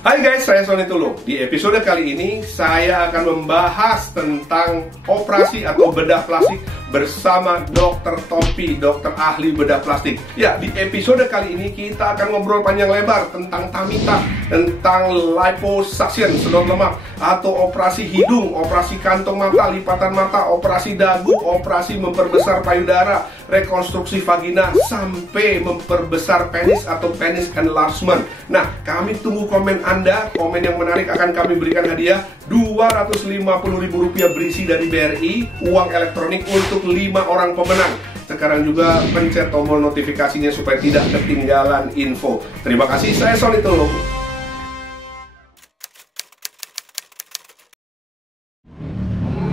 Hai guys, saya Sony Tulung. Di episode kali ini saya akan membahas tentang operasi atau bedah plastik bersama Dr. Tompi, dokter ahli bedah plastik. Ya, di episode kali ini kita akan ngobrol panjang lebar tentang tamita, tentang liposuction, sedot lemak, atau operasi hidung, operasi kantong mata, lipatan mata, operasi dagu, operasi memperbesar payudara, rekonstruksi vagina, sampai memperbesar penis atau penis enlargement. Nah, kami tunggu komen Anda. Komen yang menarik akan kami berikan hadiah Rp250.000 berisi dari BRI, uang elektronik untuk 5 orang pemenang. Sekarang juga pencet tombol notifikasinya supaya tidak ketinggalan info. Terima kasih, saya Sony Tulung.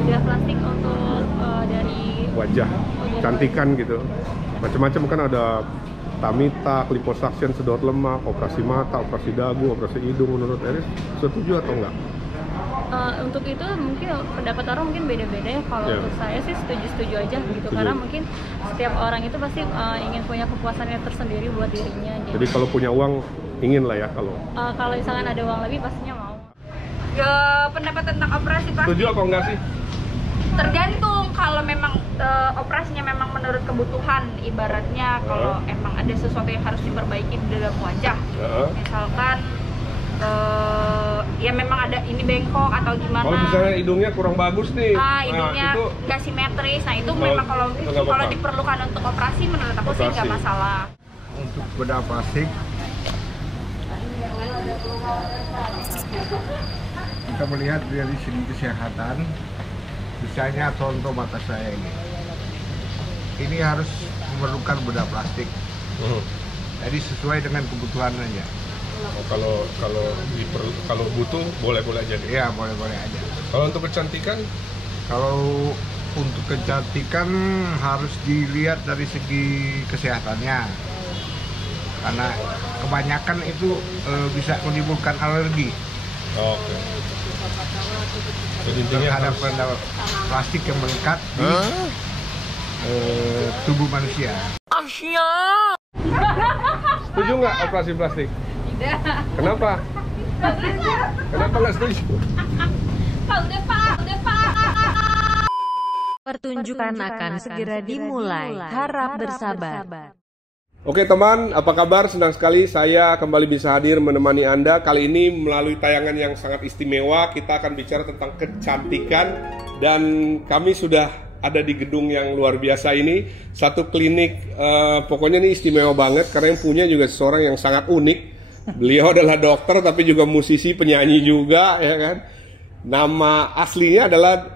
Bedah plastik untuk dari Wajah, cantikan gitu. Macam-macam kan ada tamita, liposuction, sedot lemak, operasi mata, operasi dagu, operasi hidung. Menurut Eris, setuju atau enggak? untuk itu mungkin pendapat orang mungkin beda-beda ya. Kalau untuk saya sih setuju-setuju aja gitu, karena mungkin setiap orang itu pasti ingin punya kepuasannya tersendiri buat dirinya. Jadi kalau punya uang ingin lah ya, kalau misalkan ada uang lebih pastinya mau. Ya, pendapat tentang operasi plastik setuju apa enggak sih? tergantung. Kalau memang operasinya memang menurut kebutuhan, ibaratnya kalau emang ada sesuatu yang harus diperbaiki di dalam wajah, misalkan ya memang ada ini bengkok atau gimana. Kalau misalnya hidungnya kurang bagus nih, hidungnya itu nggak simetris, nah itu memang kalau diperlukan untuk operasi, menurut aku sih nggak masalah. Untuk bedah plastik, kita melihat dari segi kesehatan. Misalnya contoh mata saya ini harus memerlukan bedah plastik. Jadi sesuai dengan kebutuhan aja. Kalau butuh boleh-boleh aja. Iya, boleh-boleh aja. Kalau untuk kecantikan, Kalau untuk kecantikan harus dilihat dari segi kesehatannya. Karena kebanyakan itu bisa menimbulkan alergi. oke. Jadi intinya Terhadap plastik yang melekat di tubuh manusia. setuju nggak operasi plastik? Tidak. Kenapa? Kenapa nggak setuju? Udah pak. Pertunjukan akan segera dimulai. Harap bersabar. Oke teman, apa kabar? Senang sekali saya kembali bisa hadir menemani Anda. Kali ini melalui tayangan yang sangat istimewa, kita akan bicara tentang kecantikan. Dan kami sudah ada di gedung yang luar biasa ini. Satu klinik, pokoknya ini istimewa banget karena yang punya juga seseorang yang sangat unik. Beliau adalah dokter tapi juga musisi, penyanyi juga, ya kan. Nama aslinya adalah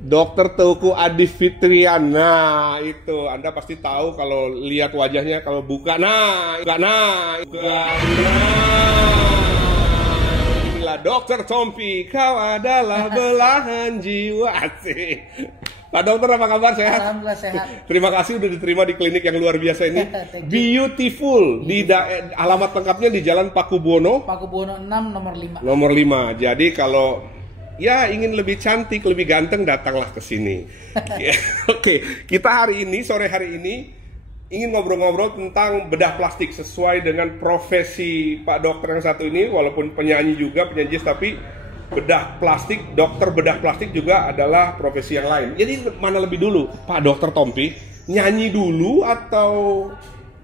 Dr. Teuku Adi Fitrian. Nah, itu Anda pasti tahu kalau lihat wajahnya, kalau buka. Inilah Dr. Tompi, kau adalah belahan jiwa. Asik. Pak Dokter, apa kabar? Sehat? Alhamdulillah sehat. Terima kasih sudah diterima di klinik yang luar biasa ini. Beautiful. Di alamat lengkapnya di Jalan Pakubuwono 6 nomor 5. nomor 5. Jadi kalau ya ingin lebih cantik, lebih ganteng, datanglah ke sini. Oke, kita sore hari ini ingin ngobrol-ngobrol tentang bedah plastik sesuai dengan profesi Pak Dokter yang satu ini, walaupun penyanyi juga, penyanyi, tapi bedah plastik, dokter bedah plastik juga adalah profesi yang lain. Jadi mana lebih dulu, Pak Dokter Tompi, nyanyi dulu atau?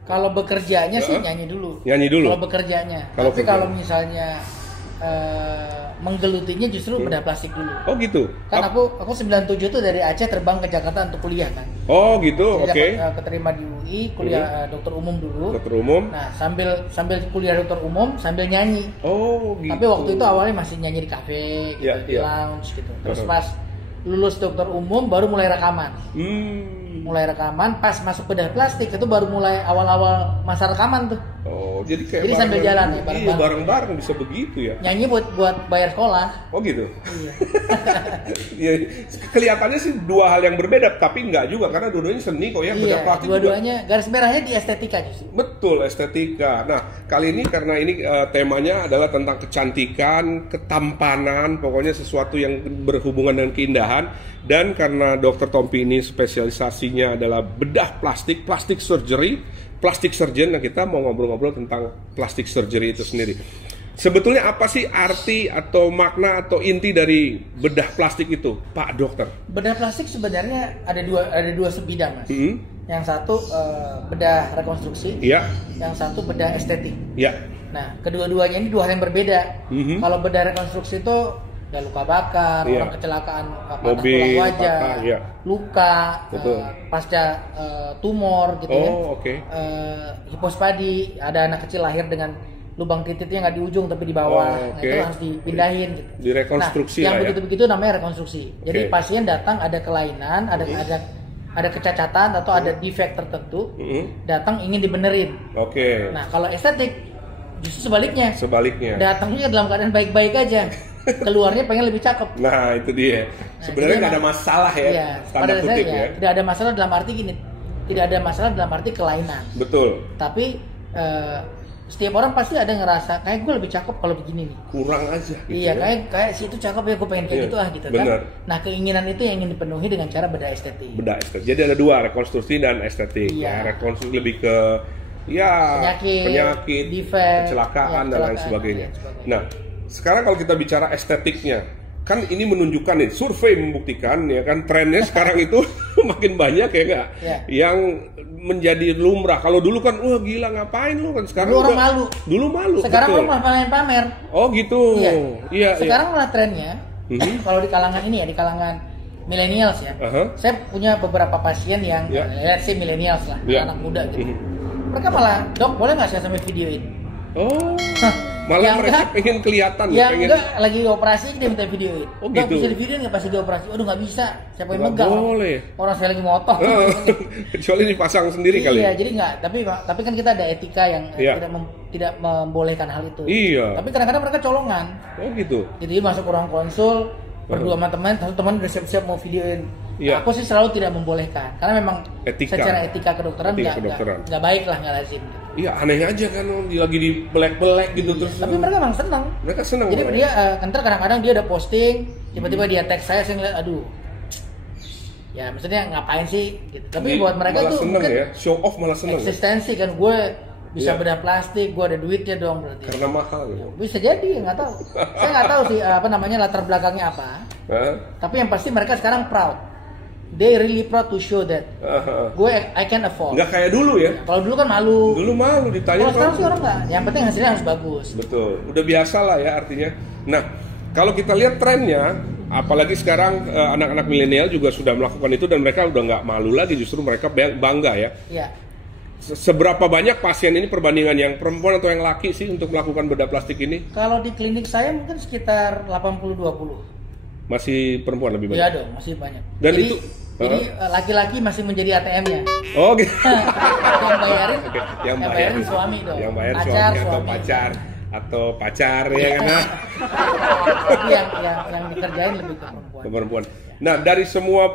Kalau bekerjanya sih nyanyi dulu. Nyanyi dulu. Kalau bekerjanya. Kalau Tapi kalau misalnya menggelutinya justru bedah plastik dulu. Oh gitu. Kan aku 97 tuh dari Aceh terbang ke Jakarta untuk kuliah kan. Oh gitu, oke. Keterima di UI, kuliah dokter umum dulu. Dokter umum. Nah, sambil kuliah dokter umum sambil nyanyi. Oh gitu. Tapi waktu itu awalnya masih nyanyi di kafe gitu, di lounge gitu. Terus pas lulus dokter umum baru mulai rekaman. Mulai rekaman, pas masuk bedah plastik itu baru mulai awal-awal masa rekaman tuh. Oh, jadi sambil jalan ya, bareng-bareng. Iya, bareng-bareng bisa begitu ya. Nyanyi buat bayar sekolah. Oh gitu. Iya. Ya, kelihatannya sih dua hal yang berbeda, tapi enggak juga karena dua-duanya seni kok ya. Bedah plastik dua-duanya garis merahnya di estetika justru. Betul, estetika. Nah, kali ini karena ini temanya adalah tentang kecantikan, ketampanan, pokoknya sesuatu yang berhubungan dengan keindahan. Dan karena Dr. Tompi ini spesialisasinya adalah bedah plastik, plastic surgery, plastic surgeon. Nah, kita mau ngobrol-ngobrol tentang plastic surgery itu sendiri. Sebetulnya apa sih arti atau makna atau inti dari bedah plastik itu, Pak Dokter? Bedah plastik sebenarnya ada dua sebidang, Mas. Yang satu bedah rekonstruksi, yang satu bedah estetik. Nah, kedua-duanya ini dua hal yang berbeda. Kalau bedah rekonstruksi itu ya luka bakar, orang kecelakaan patah tulang wajah, luka, pasca tumor gitu hipospadi, ada anak kecil lahir dengan lubang titiknya nggak di ujung tapi di bawah, nah, itu harus dipindahin gitu. Direkonstruksi. Nah, yang begitu-begitu namanya rekonstruksi. Jadi pasien datang ada kelainan, ada kecacatan atau ada defect tertentu, datang ingin dibenerin. Nah, kalau estetik justru sebaliknya. Datangnya dalam keadaan baik-baik aja. Keluarnya pengen lebih cakep. Nah, itu dia. Sebenarnya nggak ada masalah ya. Tanda kutip ya. Tidak ada masalah dalam arti gini. Tidak ada masalah dalam arti kelainan. Betul. Tapi setiap orang pasti ada ngerasa kayak gue lebih cakep kalau begini nih. Kurang aja gitu. Iya, kayak si itu cakep ya, gue pengen kayak gitu gitu kan. Nah, keinginan itu yang ingin dipenuhi dengan cara bedah estetik. Jadi ada dua, rekonstruksi dan estetik. Rekonstruksi lebih ke penyakit, defect, kecelakaan dan lain sebagainya. Nah, sekarang kalau kita bicara estetiknya, kan ini menunjukkan nih, survei membuktikan ya kan, trennya sekarang itu makin banyak ya nggak, yang menjadi lumrah. Kalau dulu kan, wah gila ngapain lu kan, sekarang dulu orang malu. Dulu malu. Sekarang orang malah pamer. Oh gitu. Iya. Sekarang malah trennya, kalau di kalangan ini ya, di kalangan millennials ya. Saya punya beberapa pasien yang, let's say millennials lah, anak muda gitu. Mereka malah, dok boleh nggak saya sampai videoin? Oh. Malah mereka pengen kelihatan. Enggak lagi operasi dia minta videoin. Oh gitu. Bisa di videoin nggak pas lagi operasi? Aduh nggak bisa. Siapa yang megang? Boleh. Orang saya lagi motor. Kecuali dipasang sendiri kali. Iya, jadi nggak. Tapi kan kita ada etika yang tidak membolehkan hal itu. Iya. Tapi kadang-kadang mereka colongan. Oh gitu. Jadi masuk ruang konsul, berdua sama teman, satu teman udah siap-siap mau videoin. Aku sih selalu tidak membolehkan, karena memang secara etika kedokteran nggak baik lah, nggak lazim. Iya, aneh aja kan, lagi di belek-belek gitu terus. Tapi mereka memang senang. Mereka senang. Jadi dia kadang-kadang dia ada posting, tiba-tiba dia tag saya ngeliat, aduh, ya maksudnya ngapain sih? Gitu. Tapi buat mereka malah itu seneng mungkin ya, show off malah seneng. Eksistensi kan, gue bisa bedah plastik, gue ada duitnya dong berarti. Karena mahal gitu. Bisa jadi, nggak tahu. Saya nggak tahu sih latar belakangnya apa. Tapi yang pasti mereka sekarang proud. They really proud to show that I can afford. Nggak kayak dulu ya. Kalau dulu kan malu. Dulu malu ditanya. Kalau sekarang sih orang nggak. Yang penting hasilnya harus bagus. Betul. Udah biasa lah ya artinya. Nah, kalau kita lihat trennya, apalagi sekarang anak-anak milenial juga sudah melakukan itu dan mereka udah nggak malu lagi. Justru mereka bangga ya. Iya. Seberapa banyak pasien ini perbandingan yang perempuan atau yang laki sih untuk melakukan bedah plastik ini? Kalau di klinik saya mungkin sekitar 80-20. Masih perempuan lebih banyak? Iya dong, masih banyak. Dan jadi laki-laki masih menjadi ATM-nya. Oh gitu. Yang bayarin suami dong. Yang bayar pacar, suami atau pacar ya kan. Tapi yang dikerjain lebih ke perempuan. Nah, dari semua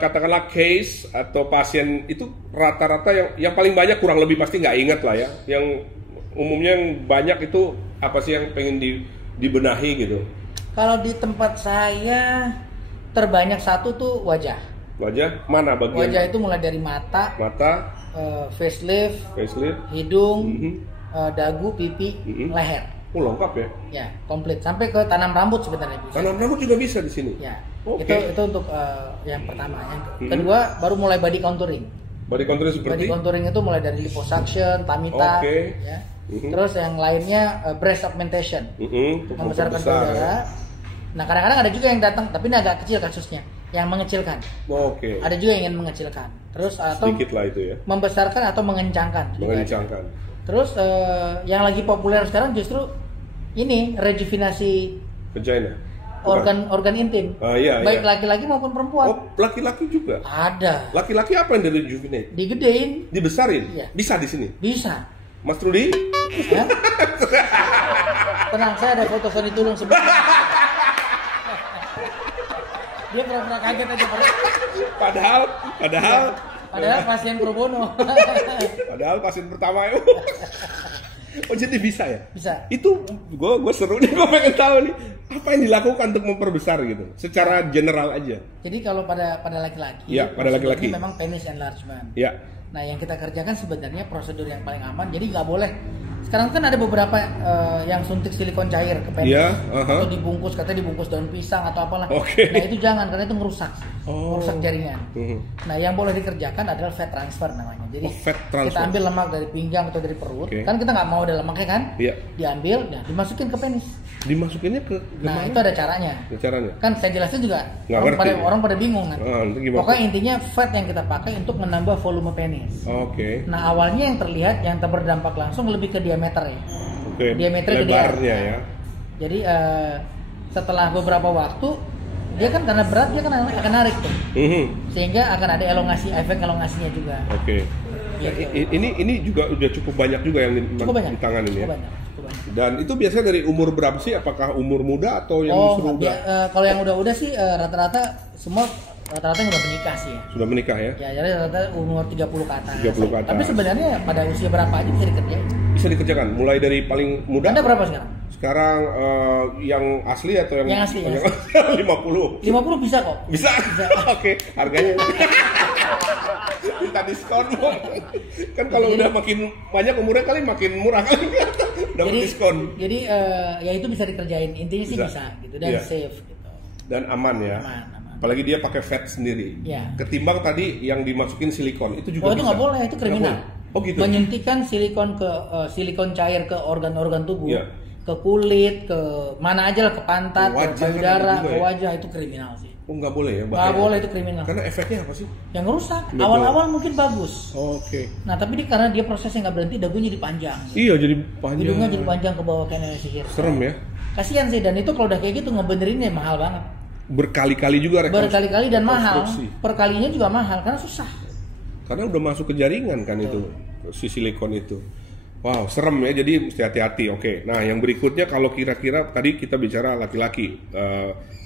katakanlah case atau pasien itu rata-rata yang paling banyak kurang lebih pasti nggak ingat lah ya. Yang umumnya yang banyak itu apa sih yang pengen dibenahi gitu? Kalau di tempat saya terbanyak satu tuh wajah. Wajah mana bagian? Wajah itu mulai dari mata, facelift, hidung, dagu, pipi, leher. Oh lengkap ya? Ya, komplit sampai ke tanam rambut sebenarnya bisa. Tanam rambut juga bisa di sini. Ya. Okay. Itu untuk yang pertama. Yang kedua baru mulai body contouring. Body contouring seperti? Body contouring itu mulai dari liposuction, tamita, ya. Terus yang lainnya breast augmentation, membesarkan payudara. Nah kadang-kadang ada juga yang datang, tapi ini agak kecil kasusnya, yang mengecilkan. Ada juga yang ingin mengecilkan. Terus atau sedikit lah itu ya. Membesarkan atau mengencangkan. Mengencangkan. Terus yang lagi populer sekarang justru ini rejuvenasi vagina. Organ intim. Baik laki-laki maupun perempuan. Oh, laki-laki juga? Ada. Laki-laki apa yang di-rejuvenate? Digedein. Dibesarin? Iya. Bisa di sini? Bisa. Mas Trudy? Ya? Tenang, saya ada foto Sony Tulung sebenarnya. Dia pura-pura kaget aja. Padahal pasien pro bono. Padahal pasien pertama ya. Oh jadi bisa ya? Bisa. Itu gue seru nih, gue pengen tahu nih apa yang dilakukan untuk memperbesar gitu, secara general aja. Jadi kalau pada laki-laki, ya, pada laki-laki memang penis enlargement. Ya. Nah yang kita kerjakan sebenarnya prosedur yang paling aman. Jadi nggak boleh sekarang kan ada beberapa yang suntik silikon cair ke penis, atau dibungkus, katanya dibungkus daun pisang atau apalah. Nah itu jangan, karena itu merusak jaringan. Nah yang boleh dikerjakan adalah fat transfer namanya. Jadi kita ambil lemak dari pinggang atau dari perut, kan kita nggak mau ada lemaknya kan? Diambil, nah dimasukin ke penis. Dimasukinnya ke nah itu ada caranya. Kan saya jelasin juga orang pada bingung kan. Pokoknya intinya fat yang kita pakai untuk menambah volume penis. Nah awalnya yang terlihat yang berdampak langsung lebih ke diameter ya. Diameter lebarnya ya. Jadi setelah beberapa waktu dia kan karena berat dia kan akan narik tuh. Sehingga akan ada efek elongasinya juga. Gitu. Ini juga udah cukup banyak juga yang ditangani ya. Banyak. Dan itu biasanya dari umur berapa sih? Apakah umur muda atau yang justru udah? Kalau yang udah sih rata-rata semua rata-rata udah menikah sih ya. Sudah menikah ya? Ya, jadi rata-rata umur 30 ke atas. 30 ke atas. Tapi sebenarnya pada usia berapa aja bisa dikerjain? Bisa dikerjakan, mulai dari paling muda. Anda berapa sekarang? Sekarang yang asli atau yang asli? 50. 50 bisa kok. Bisa. Oke, harganya. Minta diskon. Kan kalau udah makin banyak umurnya kali makin murah kali. Dapat diskon. Jadi ya itu bisa dikerjain. Intinya sih bisa gitu dan safe gitu. Dan aman ya. Aman. Apalagi dia pakai fat sendiri. Ketimbang tadi yang dimasukin silikon itu juga bisa. Itu nggak boleh, itu kriminal. Gitu. Menyuntikkan silikon cair ke organ-organ tubuh, ke kulit, ke mana aja lah, ke pantat, ke payudara, ke wajah, itu kriminal sih. Nggak boleh ya? Nggak boleh, itu kriminal. Karena efeknya apa sih? Yang rusak. Awal-awal mungkin bagus. Nah tapi karena dia prosesnya nggak berhenti, dagunya jadi panjang. Iya jadi panjang. Hidungnya jadi panjang ke bawah kayak nenek sihir. Serem ya? Kasian sih, dan itu kalau udah kayak gitu ngebenerinnya mahal banget. Berkali-kali juga berkali-kali dan mahal. Perkalinya juga mahal karena susah. Karena udah masuk ke jaringan kan itu si silikon itu. Wow, serem ya, jadi mesti hati-hati. Nah yang berikutnya kalau kira-kira tadi kita bicara laki-laki,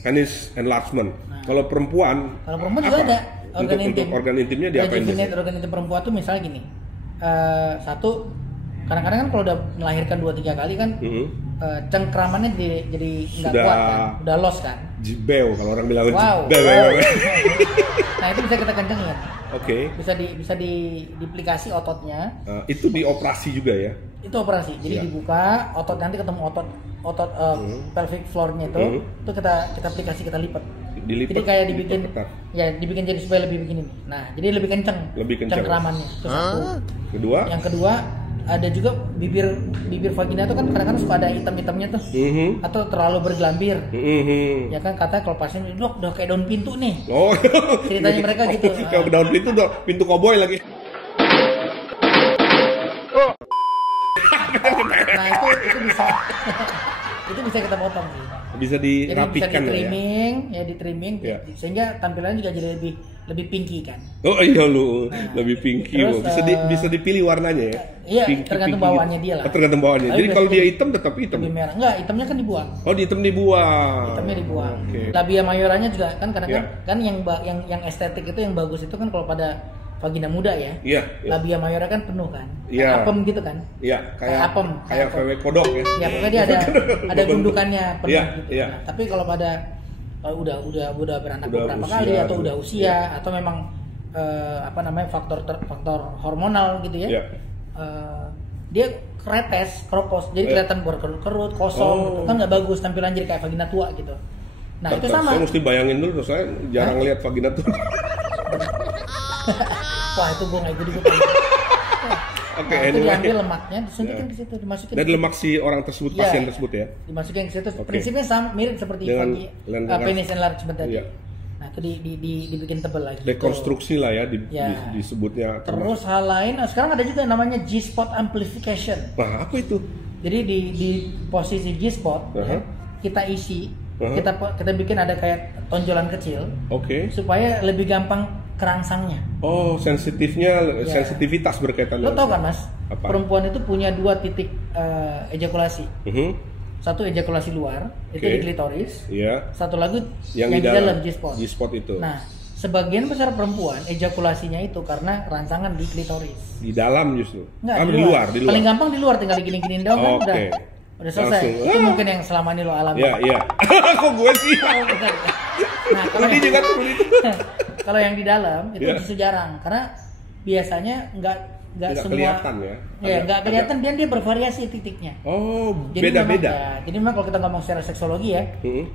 penis enlargement. Kalau perempuan juga ada organ intimnya diapain? Organ intim perempuan tuh misalnya gini, satu kadang-kadang kan kalau udah melahirkan 2-3 kali kan cengkramannya jadi nggak kuat kan, udah los kan. Jibeu kalau orang bilang. Nah itu bisa kita kencengin. Bisa diplikasi ototnya. Itu dioperasi juga ya? Itu operasi. Jadi dibuka otot, nanti ketemu otot pelvic floor-nya itu kita aplikasi, kita lipat. Jadi kayak dibikin jadi supaya lebih begini nih. Nah, jadi lebih kenceng cengkramannya. Itu satu. Yang kedua ada juga bibir vagina itu kan kadang-kadang suka ada hitam-hitamnya tuh, atau terlalu bergelambir. Ya kan katanya kalau pasien dok udah kayak daun pintu nih. Ceritanya mereka gitu. Kayak daun pintu, pintu koboi lagi. Nah itu bisa itu bisa kita potong sih. Bisa dirapikan. Jadi bisa di trimming sehingga tampilannya juga jadi lebih pinky kan. Lebih pinky. Terus, bisa dipilih warnanya ya. Iya, tergantung bawaannya dia lah. Tergantung bawaannya. Jadi kalau dia hitam tetap hitam. Lebih merah. Enggak, hitamnya kan dibuang. Hitamnya dibuang. Labia majoranya juga kan kadang kan yang estetik itu yang bagus itu kan kalau pada vagina muda ya. Labia majornya kan penuh kan. Apem gitu kan. Kayak apem. Kayak VW kodok ya. Ya pokoknya dia ada gundukannya penuh gitu. Nah, tapi kalau pada udah beranak beberapa kali atau udah usia atau memang faktor hormonal gitu ya. Dia keropos, jadi kelihatan berkerut, kosong, gitu. Kan nggak bagus, tampilan jadi kayak vagina tua gitu. Nah itu sama. Saya mesti bayangin dulu, saya jarang lihat vagina tua. Wah itu gue nggak ikut. Itu diambil lemaknya, disuntikin ke situ, dimasukin. Dan lemak si orang tersebut, pasien tersebut ya. Dimasukin ke situ. Prinsipnya sama, mirip seperti penis enlargement tadi. Nah itu dibikin tebal lagi. Dekonstruksi lah ya, disebutnya. Terus hal lain, sekarang ada juga namanya G-spot amplification. Nah apa itu? Jadi di posisi G-spot kita isi, kita bikin ada kayak tonjolan kecil, supaya lebih gampang kerangsangnya. Sensitivitas berkaitan. Lo tau kan mas, perempuan itu punya 2 titik ejakulasi. Satu ejakulasi luar, itu di klitoris. Satu lagi yang di dalam G-spot itu. Nah, sebagian besar perempuan ejakulasinya itu karena rangsangan di klitoris. Di dalam justru? Enggak, di luar. Paling gampang di luar, tinggal digini-giniin doang kan udah selesai. Langsung. Itu mungkin yang selama ini lo alami. Iya. Kok gue sih? Nah, kalau yang di dalam itu justru jarang, karena biasanya nggak semua kelihatan ya. Ya nggak kelihatan, dia bervariasi titiknya. Oh, jadi beda-beda. Jadi memang kalau kita ngomong secara seksologi ya,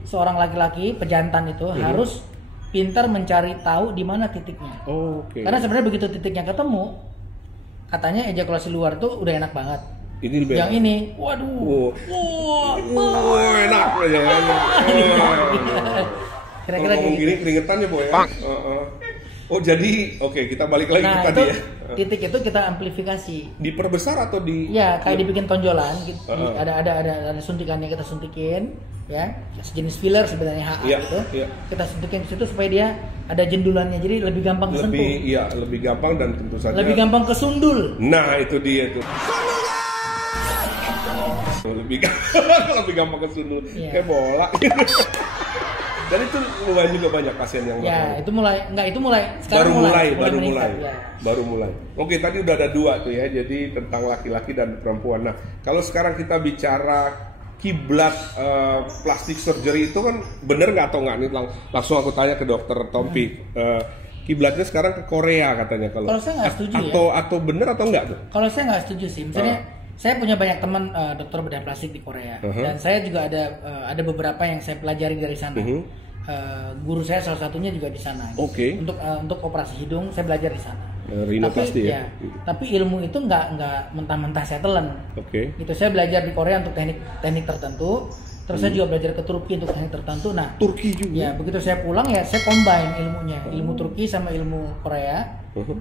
seorang laki-laki pejantan itu harus pintar mencari tahu di mana titiknya. Oh, oke. Karena sebenarnya begitu titiknya ketemu, katanya ejakulasi luar tuh udah enak banget. Ini lebih yang enak. ini, waduh, enak ya. Kira-kira ngomong gitu. gini keringetan ya Boy. Oh jadi, oke kita balik lagi ke tadi ya. Titik itu kita amplifikasi. Diperbesar atau di? Ya kayak dibikin tonjolan. Gitu. Ada suntikannya, kita suntikin, ya sejenis filler sebenarnya HA gitu. Kita suntikin ke situ supaya dia ada jendulannya, jadi lebih gampang kesentuh. Lebih gampang dan tentu saja. Lebih gampang kesundul. Nah itu dia tuh. Lebih gampang kesundul. Kayak bola. Dan itu lumayan juga banyak pasien yang ya itu mulai sekarang baru mulai. Oke, tadi udah ada 2 tuh ya, jadi tentang laki-laki dan perempuan. Nah kalau sekarang kita bicara kiblat plastik surgery itu kan bener nggak atau nggak nih, langsung aku tanya ke dokter Tompi. Kiblatnya sekarang ke Korea katanya. Kalau saya nggak setuju atau bener atau enggak tuh? Kalau saya nggak setuju sih, misalnya saya punya banyak teman dokter bedah plastik di Korea, dan saya juga ada beberapa yang saya pelajari dari sana. Guru saya salah satunya juga di sana. Oke. Untuk operasi hidung saya belajar di sana. Rhinoplasty ya. Tapi ilmu itu nggak mentah-mentah saya telan. Oke. Itu saya belajar di Korea untuk teknik tertentu. Terus saya juga belajar ke Turki untuk teknik tertentu. Nah, Turki juga. Ya, begitu saya pulang ya saya combine ilmunya, ilmu Turki sama ilmu Korea.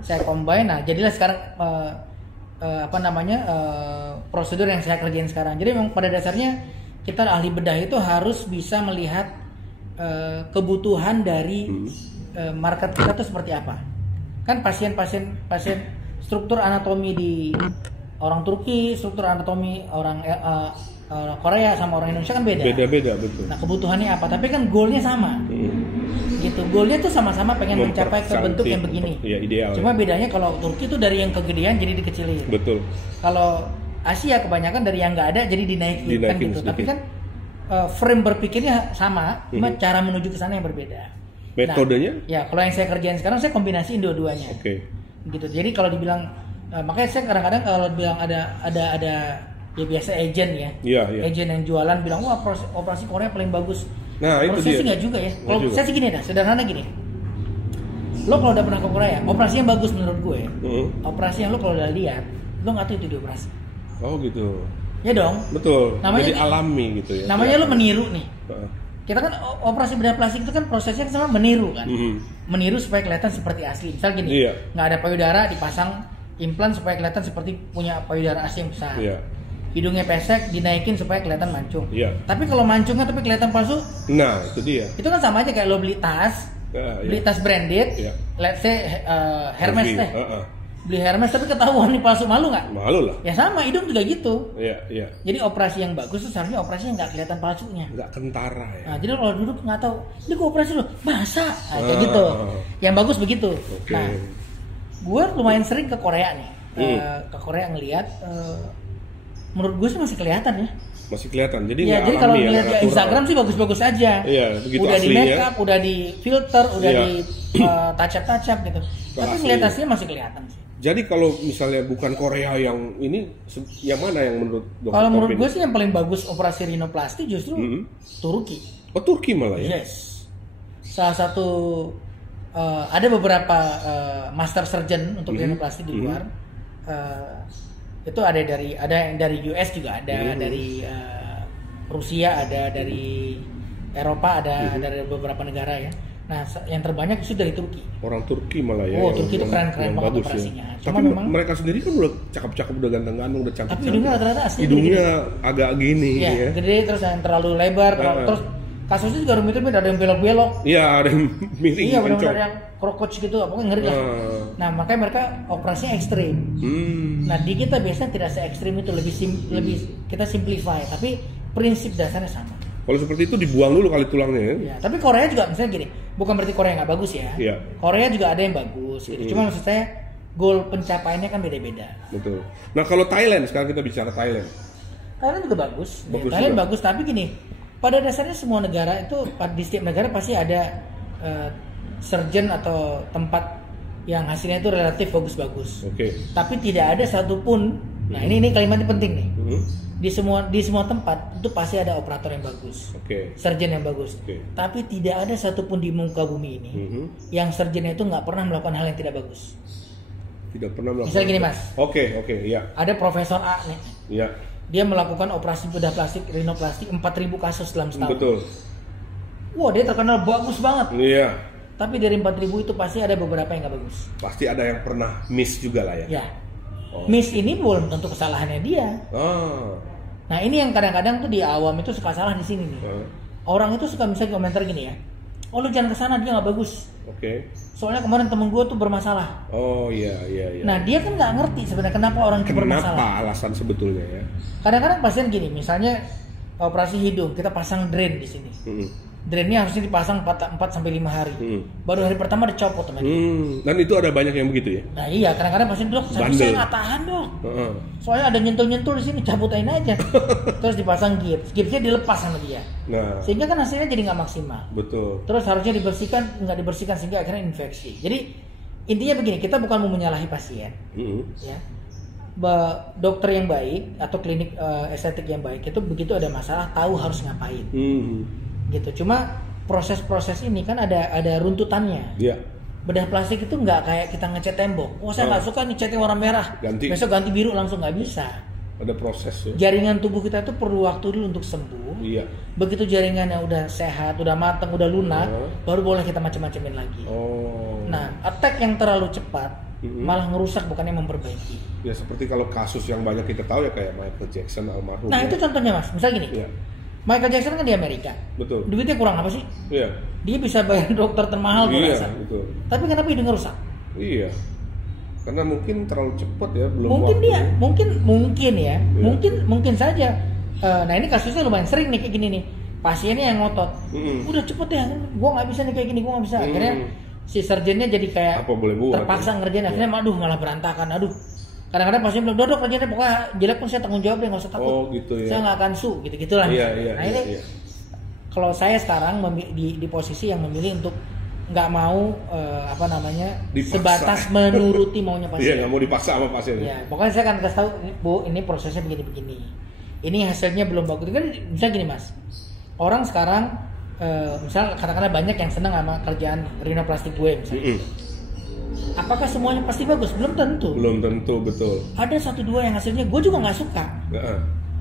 Saya combine. Nah, jadilah sekarang prosedur yang saya kerjain sekarang. Jadi memang pada dasarnya kita ahli bedah itu harus bisa melihat kebutuhan dari market kita tuh seperti apa. Kan pasien struktur anatomi di orang Turki, struktur anatomi orang Korea sama orang Indonesia kan beda. Beda betul. Nah kebutuhannya apa? Tapi kan goalnya sama. Gitu. Goalnya tuh sama-sama pengen mencapai ke bentuk yang begini. Ya, ideal. Cuma bedanya kalau Turki tuh dari yang kegedean jadi dikecilin. Betul. Kalau Asia kebanyakan dari yang nggak ada jadi dinaikin kan gitu. Tapi kan frame berpikirnya sama, cuma cara menuju ke sana yang berbeda. Metodenya? Nah, ya kalau yang saya kerjain sekarang saya kombinasiin dua-duanya. Oke. Gitu. Jadi kalau dibilang makanya saya kadang-kadang kalau bilang ada ya biasa agent ya. Iya. Agent yang jualan bilang wah operasi Korea paling bagus. Nah, itu saya dia. sih nggak juga ya. Kalau saya sih gini dah, sederhana gini. Lo kalau udah pernah ke Korea, operasi yang bagus menurut gue. Operasi yang lo kalau udah lihat, lo nggak tahu itu dioperasi. Oh gitu. Ya dong. Betul. Namanya jadi alami gitu ya. Namanya lo meniru nih. Kita kan operasi bedah plastik itu kan prosesnya sama meniru kan. Meniru supaya kelihatan seperti asli. Misal gini, nggak ada payudara dipasang implan supaya kelihatan seperti punya payudara asli yang besar. Hidungnya pesek dinaikin supaya kelihatan mancung. Tapi kalau mancungnya tapi kelihatan palsu. Nah itu dia. Itu kan sama aja kayak lo beli tas, beli tas branded, let's say Hermes deh. Beli Hermes tapi ketahuan nih palsu, malu nggak? Malu lah. Ya sama, hidung juga gitu. Iya. Jadi operasi yang bagus itu seharusnya operasi yang nggak kelihatan palsunya. Nggak kentara ya. Nah, jadi kalau duduk nggak tahu, ini gue operasi lo, masa? Nah, kayak gitu. Yang bagus begitu. Nah, gue lumayan sering ke Korea nih. Ke Korea ngelihat, menurut gue sih masih kelihatan ya. Masih kelihatan. Jadi jadi kalau ngeliat di Instagram sih bagus-bagus aja. Iya, begitu udah aslinya. Di make up, udah di filter, udah di touch up gitu. Tapi ngeliat aslinya masih kelihatan sih. Jadi kalau misalnya bukan Korea yang ini, yang mana yang menurut dokter? Kalau menurut gue sih yang paling bagus operasi rhinoplasty justru Turki. Oh Turki malah ya? Yes. Salah satu ada beberapa master surgeon untuk rhinoplasty di luar. Itu ada yang dari US juga ada, dari Rusia ada, dari Eropa ada, dari beberapa negara ya. Nah, yang terbanyak itu dari Turki. Orang Turki malah ya. Oh, Turki itu keren-keren banget operasinya. Ya. Cuma memang mereka sendiri kan udah cakep-cakep, udah ganteng-ganteng, udah cantik. Tapi hidungnya rata-rata asli. Hidungnya agak gini ya. Gede, terus yang terlalu lebar, terus kasusnya juga rumit-rumit, ada yang belok-belok. Iya, ada yang miring. Iya, benar-benar yang krokoch gitu, pokoknya ngeri lah. Nah, makanya mereka operasinya ekstrim. Nah, di kita biasanya tidak se-ekstrim itu, lebih kita simplify, tapi prinsip dasarnya sama. Kalau seperti itu dibuang dulu kali tulangnya ya. Ya, tapi Korea juga misalnya gini, bukan berarti Korea nggak bagus ya. Korea juga ada yang bagus gitu. Cuma maksud saya goal pencapaiannya kan beda-beda. Betul. Nah, kalau Thailand, sekarang kita bicara Thailand. Thailand juga bagus. Thailand juga bagus, tapi gini, pada dasarnya semua negara itu, di setiap negara pasti ada surgeon atau tempat yang hasilnya itu relatif bagus-bagus. Oke. Tapi tidak ada satupun. Nah ini kalimatnya penting nih. Di semua tempat itu pasti ada operator yang bagus, surgeon yang bagus. Tapi tidak ada satupun di muka bumi ini yang surgeonnya itu nggak pernah melakukan hal yang tidak bagus. Tidak pernah melakukan. Misalnya gini mas. Oke, ya. Ada Profesor A nih. Ya. Dia melakukan operasi bedah plastik, rinoplastik 4.000 kasus dalam setahun. Betul. Wah dia terkenal bagus banget. Iya. Tapi dari 4.000 itu pasti ada beberapa yang nggak bagus. Pasti ada yang pernah miss juga lah ya. Ya. Miss ini belum tentu kesalahannya dia. Nah ini yang kadang-kadang tuh di awam itu suka salah di sini nih. Orang itu suka misalnya komentar gini ya. Oh lu jangan kesana, dia nggak bagus. Soalnya kemarin temen gue tuh bermasalah. Oh iya. Nah dia kan nggak ngerti sebenarnya kenapa orang itu bermasalah. Kenapa alasan sebetulnya ya? Kadang-kadang pasien gini, misalnya operasi hidung, kita pasang drain di sini. Drainnya harusnya dipasang 4-5 hari. Baru hari pertama dicopot teman. Dan itu ada banyak yang begitu ya? Nah iya, kadang-kadang pasien dok, saya nggak tahan dok. Soalnya ada nyentul-nyentul di sini, cabutain aja. Terus dipasang gips, gipsnya dilepas sama dia. Nah. Sehingga kan hasilnya jadi nggak maksimal. Betul. Terus harusnya nggak dibersihkan sehingga akhirnya infeksi. Jadi intinya begini, kita bukan mau menyalahi pasien. Ya. Dokter yang baik atau klinik estetik yang baik itu begitu ada masalah tahu harus ngapain. Gitu. Cuma proses-proses ini kan ada runtutannya. Iya. Bedah plastik itu nggak kayak kita ngecat tembok. Saya nggak suka nih catnya warna merah. Besok ganti biru langsung, nggak bisa. Ada proses ya. Jaringan tubuh kita itu perlu waktu dulu untuk sembuh. Iya. Begitu jaringannya udah sehat, udah matang, udah lunak, baru boleh kita macam-macamin lagi. Nah, attack yang terlalu cepat malah ngerusak bukannya memperbaiki. Ya seperti kalau kasus yang banyak kita tahu ya kayak Michael Jackson almarhum. Nah itu contohnya mas, misal gini. Iya. Michael Jackson kan di Amerika. Betul. Duitnya kurang apa sih? Iya. Dia bisa bayar dokter termahal gue rasa. Betul. Tapi kenapa hidungnya rusak? Iya. Karena mungkin terlalu cepat ya, belum. Mungkin waktu. Dia, mungkin ya, mungkin saja. Nah ini kasusnya lumayan sering nih kayak gini nih. Pasiennya yang ngotot. Udah cepet ya, gue nggak bisa nih kayak gini, gue nggak bisa. Akhirnya si surgeonnya jadi kayak terpaksa ngerjain. Akhirnya malah berantakan. Kadang-kadang pasien bilang, dok kerjanya pokoknya jelek pun saya tanggung jawab deh, nggak usah takut. Gitu ya. Saya nggak akan gitu-gitulah. Nah ini kalau saya sekarang di posisi yang memilih untuk nggak mau sebatas menuruti maunya pasien. Iya, nggak mau dipaksa sama pasien. Ya, pokoknya saya akan kasih tahu, Bu, ini prosesnya begini-begini. Ini hasilnya belum bagus. Kan misalnya gini mas, orang sekarang misal kadang-kadang banyak yang senang sama kerjaan rinoplastik gue misalnya. Apakah semuanya pasti bagus? Belum tentu. Belum tentu, betul. Ada 1-2 yang hasilnya gue juga nggak suka.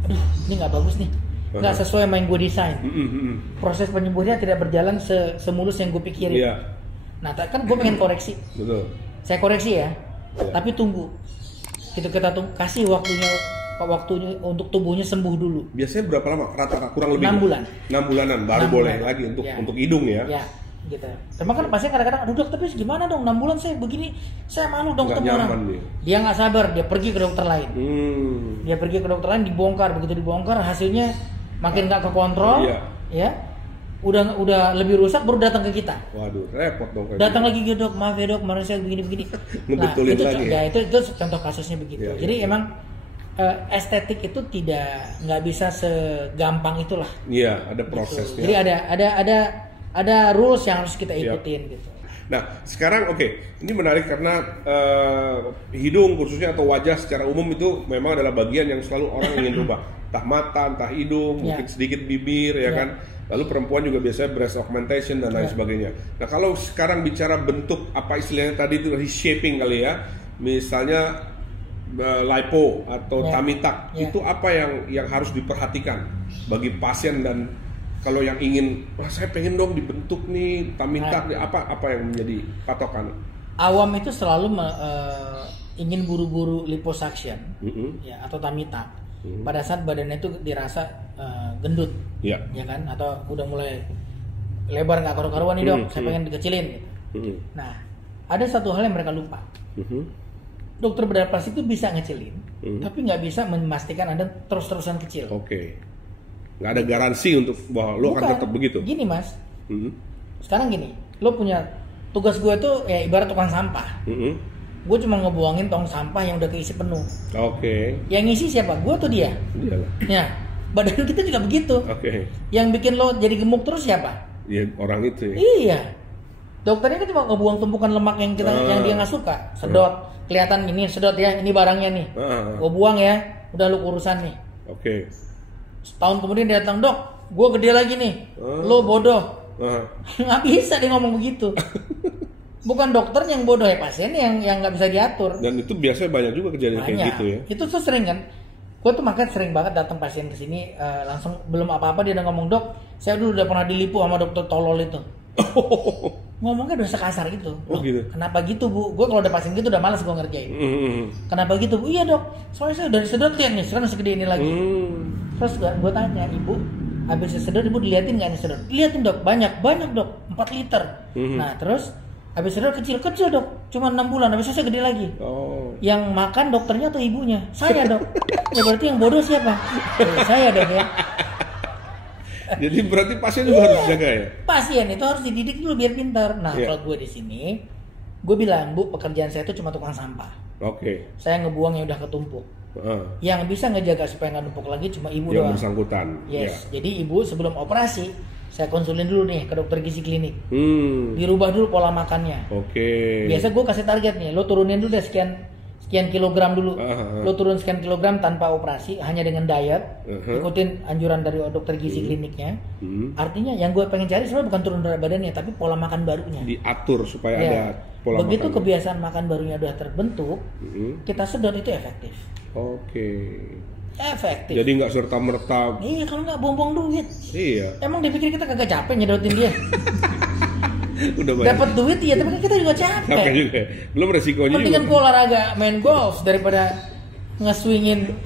Aduh, ini nggak bagus nih. Nggak sesuai sama yang gue desain. Proses penyembuhannya tidak berjalan semulus yang gue pikirin. Nah, kan gue pengen koreksi. Betul. Saya koreksi ya. Tapi tunggu. Kita tunggu, kasih waktunya untuk tubuhnya sembuh dulu. Biasanya berapa lama? Rata-rata kurang lebih 6 bulan. 6 bulanan baru 6 boleh bulan. Lagi untuk hidung ya. Ya. Gitu. Cuma kan pasien kadang-kadang, aduh dok, tapi gimana dong 6 bulan saya begini, saya malu dong ketemu orang. Dia nggak sabar, dia pergi ke dokter lain. Dia pergi ke dokter lain, dibongkar, begitu dibongkar hasilnya makin nggak kekontrol, ya, udah lebih rusak, baru datang ke kita. Waduh, repot dong. Datang lagi gitu dok, maaf ya dok, kemarin saya begini. Nah itu lagi, ya itu contoh kasusnya begitu. Jadi emang estetik itu nggak bisa segampang itulah. Iya, ada prosesnya. Gitu. Jadi ada rules yang harus kita ikutin gitu. Nah sekarang ini menarik karena hidung khususnya atau wajah secara umum itu memang adalah bagian yang selalu orang ingin rubah. Entah mata, entah hidung, mungkin sedikit bibir ya kan. Lalu perempuan juga biasanya breast augmentation dan lain sebagainya. Nah kalau sekarang bicara bentuk apa istilahnya tadi itu reshaping kali ya, misalnya lipo atau tummy tuck, itu apa yang harus diperhatikan bagi pasien dan kalau yang ingin, saya pengen dong dibentuk nih tummy tuck, apa yang menjadi patokan? Awam itu selalu ingin buru-buru liposuction ya atau tummy tuck. Pada saat badannya itu dirasa gendut, ya kan, atau udah mulai lebar nggak karu-karuan nih dok, saya pengen dikecilin. Gitu. Nah, ada satu hal yang mereka lupa. Dokter bedah plastik itu bisa ngecilin, tapi nggak bisa memastikan Anda terus-terusan kecil. Nggak ada garansi untuk bahwa lo akan tetap begitu. Gini mas, sekarang gini, lo punya tugas gue tuh ya ibarat tukang sampah. Gue cuma ngebuangin tong sampah yang udah keisi penuh. Yang ngisi siapa? Gue tuh dia. Iyalah. Ya, badan kita juga begitu. Yang bikin lo jadi gemuk terus siapa? Ya orang itu. Ya. Iya. Dokternya kan cuma ngebuang tumpukan lemak yang yang dia nggak suka. Sedot, kelihatan ini sedot ya, ini barangnya nih. Gue buang ya, udah lu urusan nih. Oke. Setahun kemudian dia datang, dok, gue gede lagi nih. Lo bodoh. Nggak bisa dia ngomong begitu. Bukan dokternya yang bodoh ya, pasien yang nggak bisa diatur. Dan itu biasanya banyak juga kejadian kayak gitu ya. Itu tuh sering kan. Gue tuh makanya sering banget datang pasien ke sini langsung belum apa-apa dia udah ngomong, dok, saya dulu udah pernah dilipu sama dokter tolol itu. Ngomongnya udah sekasar gitu. Oh gitu. Kenapa gitu, Bu? Gue kalau udah pasien gitu udah malas gue ngerjain. Kenapa gitu, Bu? Iya, dok. Soalnya saya udah disedot lihat nih, sekarang segede ini lagi. Terus gue tanya, Ibu, habis disedot Ibu diliatin nggak nih sedot? Liatin, dok. Banyak dok. 4 liter. Nah, terus habis sedot kecil dok. Cuma 6 bulan. Habis itu saya gede lagi. Yang makan dokternya atau ibunya? Saya, dok. Ya berarti yang bodoh siapa? Saya, dok ya. Jadi berarti pasien juga harus dijaga ya? Pasien itu harus dididik dulu biar pintar. Nah, kalau gue di sini, gue bilang, Bu, pekerjaan saya itu cuma tukang sampah. Oke. Saya ngebuang yang udah ketumpuk. Yang bisa ngejaga supaya nggak numpuk lagi cuma ibu doang. Yang bersangkutan. Yes. Jadi ibu sebelum operasi, saya konsulin dulu nih ke dokter gizi klinik. Dirubah dulu pola makannya. Oke. Biasa gue kasih target nih, lo turunin dulu deh sekian kilogram dulu. Lo turun sekian kilogram tanpa operasi, hanya dengan diet. Ikutin anjuran dari dokter gizi kliniknya. Artinya yang gue pengen cari sebenarnya bukan turun berat badannya, tapi pola makan barunya. Diatur supaya ada pola begitu makan. Kebiasaan makan barunya udah terbentuk, kita sedot itu efektif. Oke. Efektif. Jadi nggak serta-merta. Iya, kalau nggak buang-buang duit. Iya. Emang dipikir kita kagak capek nyedotin dia? Udah banyak. Dapat duit ya, tapi kita juga capek. Juga. Belum resikonya Mendingan juga. gue olahraga main golf daripada nge-swingin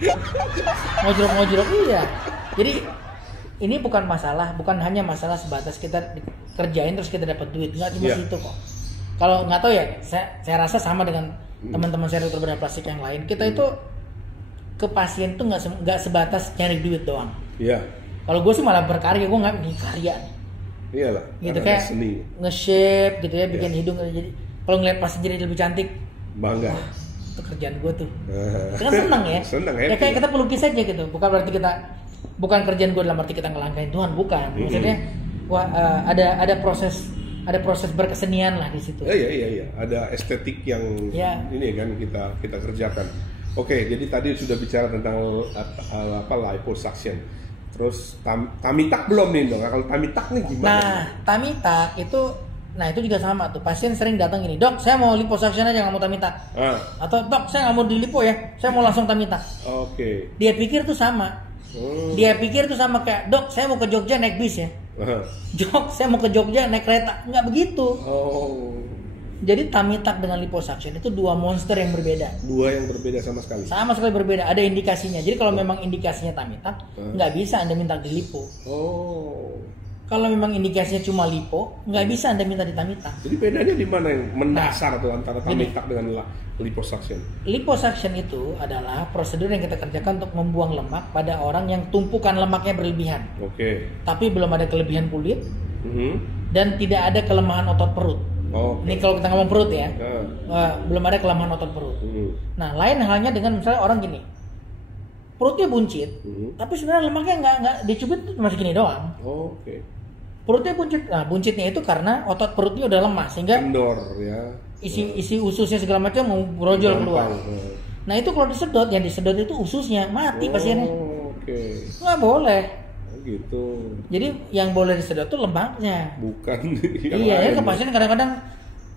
ngojrok-ngojrok. Iya. Jadi ini bukan hanya masalah sebatas kita kerjain terus kita dapat duit. Nggak cuma situ kok. Kalau nggak tahu ya, saya rasa sama dengan teman-teman saya dokter bedah plastik yang lain. Kita itu ke pasien tuh nggak sebatas nyari duit doang. Iya. Kalau gue sih malah berkarya, gue nggak bikin karya. Iyalah. Gitu kayak nge-shape gitu ya, bikin hidung jadi kalau ngeliat pasien jadi lebih cantik, bangga. Wah, itu kerjaan gue tuh. Itu kan seneng ya. Seneng ya. Kayak kita pelukis aja gitu. Bukan berarti bukan kerjaan gue dalam arti kita ngelangkain Tuhan, bukan. Maksudnya ada proses berkesenian lah di situ. Iya. Ada estetik yang ini kan kita kerjakan. Oke, jadi tadi sudah bicara tentang liposuction. Terus tamitak belum nih, dong? Kalau tamitak nih gimana? Nah, tamitak itu juga sama tuh. Pasien sering datang gini, dok, saya mau liposuction aja nggak mau tamitak. Atau dok, saya nggak mau dilipo ya, saya mau langsung tamitak. Oke. Dia pikir tuh sama. Dia pikir tuh sama kayak, dok, saya mau ke Jogja naik bis ya. Dok, saya mau ke Jogja naik kereta. Nggak begitu. Jadi tamitak dengan liposuction itu dua monster yang berbeda. Dua yang berbeda sama sekali. Sama sekali berbeda. Ada indikasinya. Jadi kalau memang indikasinya tamitak, nggak bisa Anda minta dilipo. Kalau memang indikasinya cuma lipo, nggak bisa Anda minta ditamitak. Jadi bedanya di mana yang mendasar tuh antara tamitak dengan liposuction? Liposuction itu adalah prosedur yang kita kerjakan untuk membuang lemak pada orang yang tumpukan lemaknya berlebihan. Oke. Tapi belum ada kelebihan kulit dan tidak ada kelemahan otot perut. Ini kalau kita ngomong perut ya, belum ada kelemahan otot perut. Nah, lain halnya dengan misalnya orang gini, perutnya buncit, tapi sebenarnya lemaknya nggak dicubit cuma segini doang. Oke. Perutnya buncit, nah buncitnya itu karena otot perutnya udah lemah sehingga kendor ya. Isi ususnya segala macam mau brojol keluar. Nah itu kalau disedot, yang disedot itu ususnya mati pasiennya. Oke. Nggak boleh. Gitu. Jadi yang boleh disedot tuh lemaknya. Bukan. Iya ya, ke pasien kadang-kadang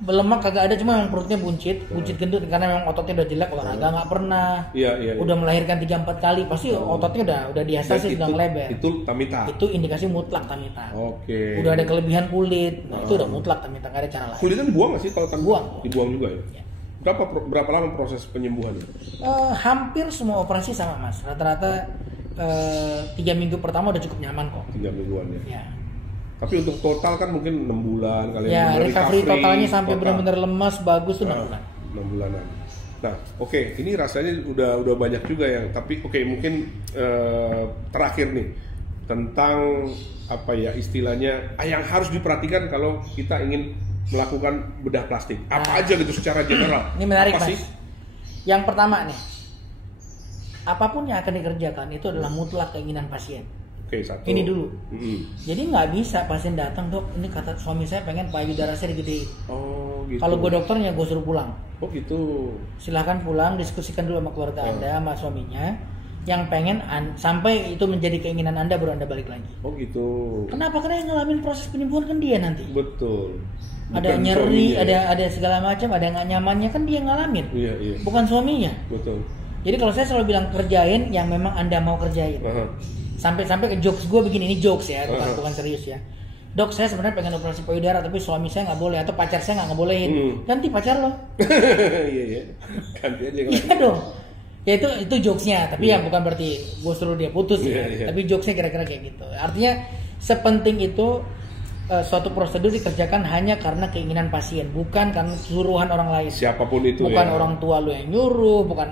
lemak kagak ada, cuma yang perutnya buncit gendut karena memang ototnya udah jelek, olahraga nggak pernah. Iya. Udah melahirkan 3-4 kali, pasti ototnya udah diastasi sudah melebar. Itu tamitak. Itu indikasi mutlak tamitak. Oke. Udah ada kelebihan kulit, nah itu udah mutlak tamitak, nggak ada cara lain. Kulitnya dibuang nggak sih kalau tamitak? Dibuang juga ya. Berapa lama proses penyembuhan? Hampir semua operasi sama mas, rata-rata 3 minggu pertama udah cukup nyaman kok. 3 mingguan ya. Ya. Tapi untuk total kan mungkin 6 bulan kali ya. Recovery totalnya sampai benar-benar lemas bagus tuh 6 bulan. 6 bulanan. Nah, oke, ini rasanya udah banyak juga yang. Tapi mungkin terakhir nih tentang apa ya istilahnya yang harus diperhatikan kalau kita ingin melakukan bedah plastik. Apa aja gitu secara general? Ini menarik apa mas. sih? Yang pertama nih, apapun yang akan dikerjakan itu adalah mutlak keinginan pasien. Oke, satu. Ini dulu. Jadi nggak bisa pasien datang, dok, ini kata suami saya pengen payudara saya digedein. Oh gitu. Kalau gue dokternya gue suruh pulang. Oh gitu. Silahkan pulang, diskusikan dulu sama keluarga Anda, sama suaminya. Yang pengen sampai itu menjadi keinginan Anda baru Anda balik lagi. Oh gitu. Kenapa? Karena yang ngalamin proses penyembuhan kan dia nanti. Betul. Ada nyeri, ada segala macam, ada nggak nyamannya kan dia yang ngalamin. Iya. Bukan suaminya. Betul. Jadi kalau saya selalu bilang kerjain yang memang Anda mau kerjain. Sampai ke jokes gue begini, ini jokes ya, bukan serius ya. Dok, saya sebenarnya pengen operasi payudara tapi suami saya nggak boleh atau pacar saya nggak ngebolehin. Ganti pacar lo. Iya. Ganti aja. Iya dong. Ya itu jokesnya, tapi ya bukan berarti gue suruh dia putus ya. Tapi jokesnya kira-kira kayak gitu. Artinya sepenting itu suatu prosedur dikerjakan hanya karena keinginan pasien, bukan karena suruhan orang lain. Siapapun itu. Bukan orang tua lu yang nyuruh, bukan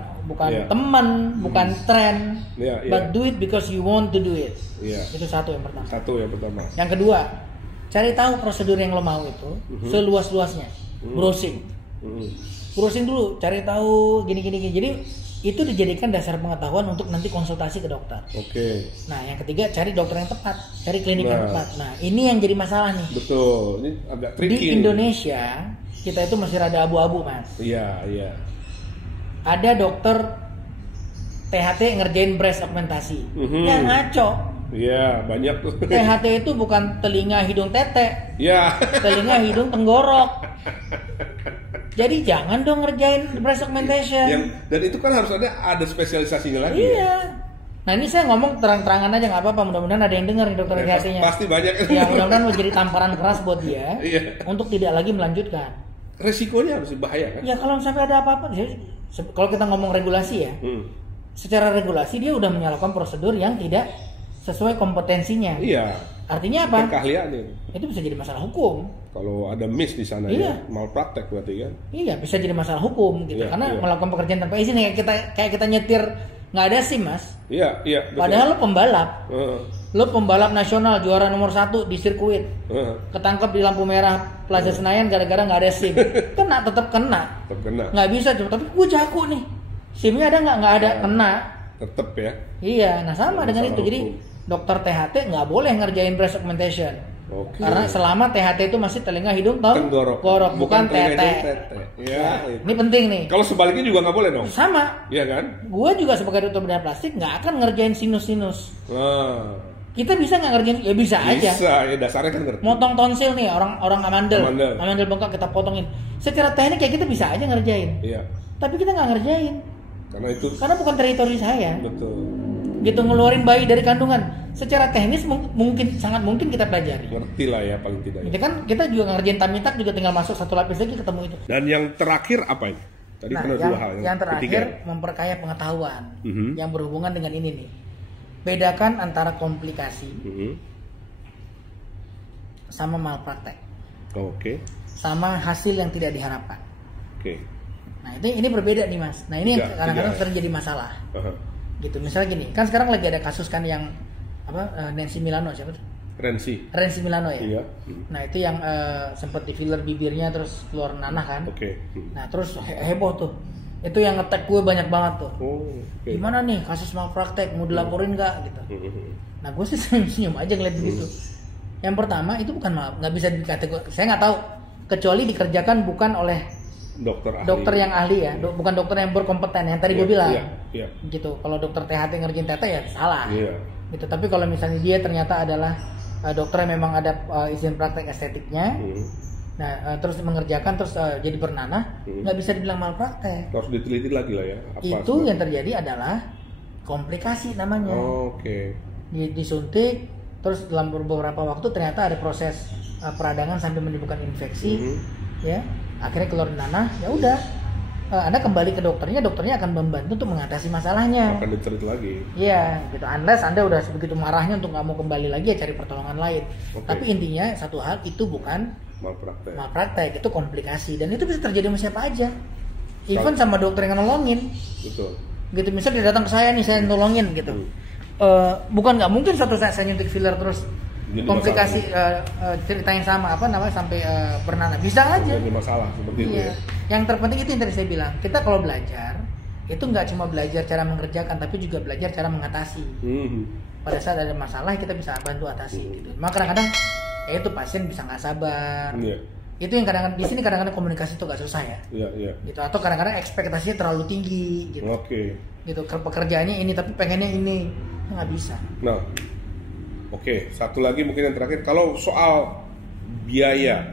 teman, bukan tren. But do it because you want to do it. Itu satu yang pertama. Yang kedua, cari tahu prosedur yang lo mau itu seluas-luasnya. Browsing. Browsing dulu, cari tahu gini. Jadi itu dijadikan dasar pengetahuan untuk nanti konsultasi ke dokter. Oke. Nah, yang ketiga cari dokter yang tepat, cari klinik yang tepat. Nah, ini yang jadi masalah nih. Betul. Ini agak tricky. Di Indonesia kita itu masih rada abu-abu, Mas. Iya. Ada dokter THT ngerjain breast augmentasi. Ya ngaco. Iya, banyak tuh. THT itu bukan telinga, hidung, tete. Iya. Telinga, hidung, tenggorok. Jadi jangan dong ngerjain breast augmentation. Dan itu kan harus ada spesialisasinya lagi. Iya. Nah ini saya ngomong terang-terangan aja nggak apa-apa. Mudah-mudahan ada yang dengar nih dokter THT-nya. Pasti banyak. Ya mudah-mudahan menjadi tamparan keras buat dia untuk tidak lagi melanjutkan. Resikonya harus bahaya kan? Ya kalau sampai ada apa-apa, kalau kita ngomong regulasi ya, secara regulasi dia udah melakukan prosedur yang tidak sesuai kompetensinya. Iya. Artinya apa? Keahliannya. Itu bisa jadi masalah hukum. Kalau ada miss di sana ya malpraktek berarti kan? Iya, bisa jadi masalah hukum gitu. Karena melakukan pekerjaan tanpa izin kayak kita nyetir nggak ada SIM, Mas. Iya. Betul. Padahal lo pembalap. Lo pembalap nasional juara nomor 1 di sirkuit. Ketangkep di lampu merah Plaza Senayan gara-gara nggak ada SIM. Tetap kena. Nggak bisa, tapi gue jago nih. SIM-nya ada nggak? Nggak ada, kena. Tetap ya. Iya, nah sama dengan itu. Jadi dokter THT nggak boleh ngerjain breast augmentation. Karena selama THT itu masih telinga, hidung, tenggorok, bukan tete. Ya, ini penting nih. Kalau sebaliknya juga nggak boleh dong. Sama. Iya kan? Gue juga sebagai dokter bedah plastik nggak akan ngerjain sinus. Kita bisa nggak ngerjain? Ya bisa aja. Bisa, ya dasarnya kan ngerti. Motong tonsil nih, orang amandel bengkak kita potongin. Secara teknik kayak kita bisa aja ngerjain. Iya. Tapi kita nggak ngerjain. Karena bukan teritori saya. Betul. Gitu ngeluarin bayi dari kandungan. Secara teknis sangat mungkin kita pelajari. Ngerti lah ya paling tidak. Itu kan kita juga ngerjain tamitak juga tinggal masuk satu lapis lagi ketemu itu. Dan yang terakhir apa ini? Tadi dua hal. Yang terakhir memperkaya pengetahuan yang berhubungan dengan ini nih. Bedakan antara komplikasi sama malpraktek. Oke. Sama hasil yang tidak diharapkan. Oke. Nah ini berbeda nih Mas. Nah ini kadang-kadang terjadi masalah. Gitu misalnya gini, kan sekarang lagi ada kasus kan yang Nancy Milano siapa tuh? Renzi Milano ya. Iya. Nah itu yang sempat di filler bibirnya terus keluar nanah kan. Nah terus heboh tuh. Itu yang nge-tag gue banyak banget tuh. Gimana nih kasus malpraktek, mau dilaporin nggak gitu. Nah gue sih senyum aja ngeliat begitu. Yang pertama itu bukan nggak bisa dikategorikan. Saya nggak tahu kecuali dikerjakan bukan oleh dokter yang ahli ya, bukan dokter yang berkompeten yang tadi gue bilang. Gitu. Kalau dokter THT ngerjain tete ya salah. Gitu. Tapi kalau misalnya dia ternyata adalah dokter yang memang ada izin praktek estetiknya, nah terus mengerjakan terus jadi bernanah, nggak bisa dibilang malpraktek. Harus diteliti lagi lah ya. Itu yang terjadi adalah komplikasi namanya. Disuntik, terus dalam beberapa waktu ternyata ada proses peradangan sampai menimbulkan infeksi, ya. Akhirnya keluar nanah, ya udah. Anda kembali ke dokternya akan membantu untuk mengatasi masalahnya. Akan diteliti lagi. Iya, gitu. Unless Anda udah sebegitu marahnya untuk nggak mau kembali lagi ya cari pertolongan lain. Tapi intinya satu hal itu bukan malpraktek, itu komplikasi dan itu bisa terjadi sama siapa aja. Even sama dokter yang nolongin. Betul. Gitu misalnya dia datang ke saya nih, saya nolongin gitu. Bukan nggak mungkin satu saat saya nyuntik filler terus komplikasi cerita yang sama sampai bernanah bisa aja. Jadi masalah seperti itu ya. Yang terpenting itu yang tadi saya bilang, kita kalau belajar itu nggak cuma belajar cara mengerjakan tapi juga belajar cara mengatasi. pada saat ada masalah kita bisa bantu atasi gitu. Maka kadang-kadang itu pasien bisa nggak sabar. Itu yang kadang-kadang di sini kadang-kadang komunikasi itu nggak susah ya. Gitu, atau kadang-kadang ekspektasinya terlalu tinggi gitu. Gitu, pekerjaannya ini tapi pengennya ini, nggak bisa. Nah, satu lagi mungkin yang terakhir, kalau soal biaya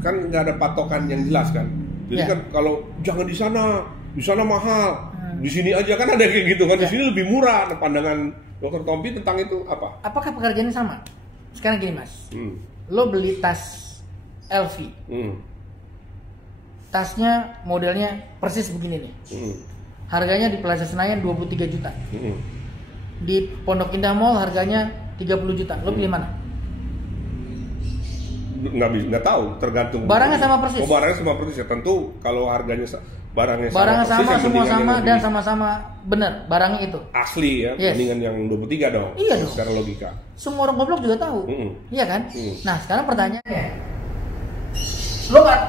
kan nggak ada patokan yang jelas kan. Jadi kan kalau jangan di sana mahal, di sini aja kan ada kayak gitu kan. Di sini lebih murah. Nah, pandangan Dokter Tompi tentang itu apa? Apakah pekerjaannya sama? Sekarang gini Mas, lo beli tas LV, tasnya modelnya persis begini nih, harganya di Plaza Senayan 23 juta, di Pondok Indah Mall harganya 30 juta, lo pilih mana? Nggak tahu, tergantung barangnya sama persis. Barangnya sama persis ya, tentu kalau harganya barangnya sama semua sama dan sama-sama benar barangnya itu asli ya, mendingan yang 23 dong. Iya dong, secara logika semua orang goblok juga tahu. Iya kan? Nah sekarang pertanyaannya, lo nggak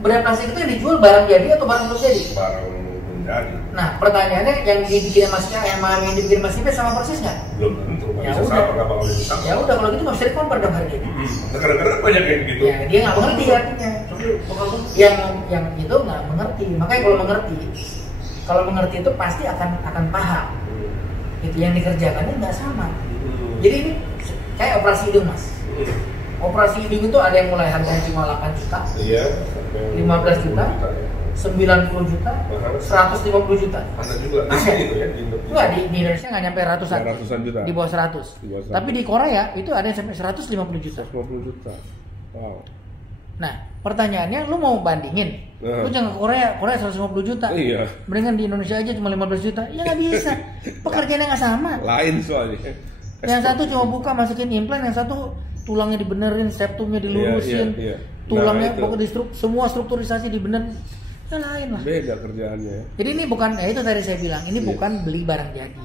bedah plastik itu yang dijual barang jadi atau barang belum jadi? Barang belum jadi. Nah pertanyaannya yang dibikin masnya yang dibikin Mas Ipe sama persis nggak? Belum tentu. Ya udah kalau gitu nggak bisa dikompar dong harganya. Kadang-kadang banyak yang gitu. Ya dia nggak mengerti artinya. Yang itu nggak mengerti. Makanya kalau mengerti itu pasti akan paham. Itu yang dikerjakannya nggak sama. Jadi ini kayak operasi hidung Mas. Operasi hidung itu ada yang mulai harganya cuma 8 juta, 15 juta, 90 juta, 150 juta. Ada juga gitu ya? Enggak, di Indonesia nggak nyampe ratusan juta. Di bawah 100. Tapi di Korea itu ada yang sampai 150 juta. 150 juta. Wow. Nah, pertanyaannya lu mau bandingin? Lu jangan ke Korea 150 juta. Iya. Mendingan di Indonesia aja cuma 15 juta. Ya nggak bisa. Pekerjaannya nggak sama. Lain soalnya. Yang satu cuma buka masukin implan, yang satu tulangnya dibenerin, septumnya dilurusin, tulangnya semua strukturisasi dibenerin. Ya lain lah. Beda kerjaannya. Jadi ini bukan, itu tadi saya bilang, ini bukan beli barang jadi.